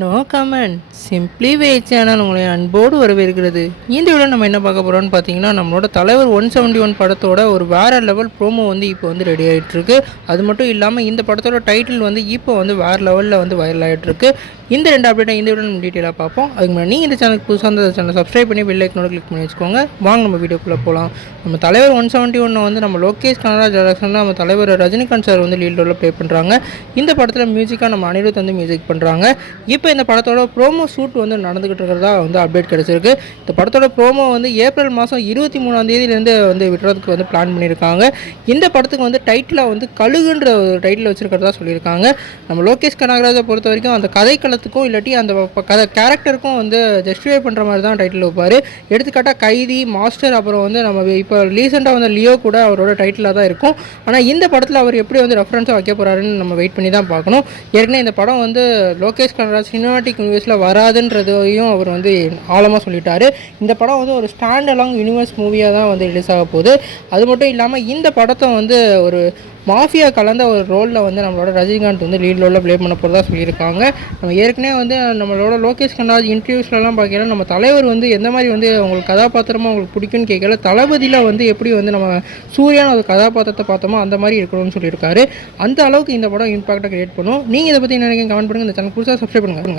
No comment simply வே channel உங்களை அன்போடு வரவேற்கிறது. இந்த வீடியோ நம்ம என்ன பார்க்க போகிறோம்னு பார்த்தீங்கன்னா, நம்மளோட தலைவர் 171 படத்தோட ஒரு வேறு லெவல் ப்ரோமோ இப்போ ரெடி ஆகிட்டுருக்கு. அது மட்டும் இல்லாமல் இந்த படத்தோட டைட்டில் இப்போ வேறு லெவலில் வைரல் ஆகிட்டுருக்கு. இந்த ரெண்டு அப்டேட்டை இந்த வீடியோ நம்ம டீட்டெயிலாக பார்ப்போம். அதுக்கு முன்னாடி நீங்கள் இந்த சேனலுக்கு புதுசாக அந்த சேனல் சப்ஸ்கிரைப் பண்ணி பெல் ஐக்கனோட கிளிக் பண்ணி வச்சுக்கோங்க. வாங்க நம்ம வீடியோக்குள்ளே போகலாம். நம்ம தலைவர் 171 நம்ம லோகேஷ் கனகராஜ் டைரக்ஷனில் நம்ம தலைவர் ரஜினிகாந்த் சார் லீட் ரோலில் ப்ளே பண்ணுறாங்க. இந்த படத்தில் மியூசிக்காக நம்ம அனிருத் மியூசிக் பண்ணுறாங்க. இப்போ இந்த படத்தோட ப்ரோமோ ஷூட் நடந்துகிட்டு இருக்கிறதா அப்டேட் கிடைச்சிருக்கு. இந்த படத்தோட ப்ரோமோ ஏப்ரல் மாதம் 23ஆம் தேதியிலேருந்து விடுறதுக்கு பிளான் பண்ணியிருக்காங்க. இந்த படத்துக்கு டைட்டில் கழுகுன்ற ஒரு டைட்டில் வச்சிருக்கிறதா சொல்லியிருக்காங்க. நம்ம லோகேஷ் கனகராஜை பொறுத்த வரைக்கும் அந்த கதைக்களத்துக்கும் இல்லாட்டி அந்த கேரக்டருக்கும் ஜஸ்டிஃபை பண்ணுற மாதிரி தான் டைட்டில் வைப்பார். எடுத்துக்காட்டாக கைதி, மாஸ்டர், அப்புறம் நம்ம இப்போ ரீசெண்டாக லியோ கூட அவரோட டைட்டிலாக தான் இருக்கும். ஆனால் இந்த படத்தில் அவர் எப்படி ரெஃபரன்ஸாக வைக்க போகிறாருன்னு நம்ம வெயிட் பண்ணி தான் பார்க்கணும். ஏற்கனவே இந்த படம் லோகேஷ் கனகராஜ் சினிமாட்டிக் யூனிவர்ஸில் வராதுன்றதையும் அவர் ஆழமாக சொல்லிட்டாரு. இந்த படம் ஒரு ஸ்டாண்ட் அலாங் யூனிவர்ஸ் மூவியாக தான் ரிலீஸ் ஆக போகுது. அது மட்டும் இல்லாமல் இந்த படத்தை ஒரு மாஃபியா கலந்த ஒரு ரோலில் நம்மளோட ரஜினிகாந்த் லீட் ரோலில் ப்ளே பண்ண போகிறதா சொல்லியிருக்காங்க. நம்ம ஏற்கனவே நம்மளோட லோகேஷ் கனகராஜ் இன்டர்வியூஸ்லாம் பார்க்கல நம்ம தலைவர் எந்த மாதிரி உங்களுக்கு கதாபாத்திரமாக உங்களுக்கு பிடிக்குன்னு கேட்கல. தளபதியில் எப்படி நம்ம சூர்யான ஒரு கதாபாத்திரத்தை பார்த்தோமோ அந்த மாதிரி இருக்கணும்னு சொல்லியிருக்காரு. அந்த அளவுக்கு இந்த படம் இம்பாக்டாக கிரியேட் பண்ணும். நீங்கள் இதை பற்றி நினைக்க கமெண்ட் பண்ணுங்கள். இந்த சேனல் புதுசாக சப்ஸ்கிரைப் பண்ணுங்கள்.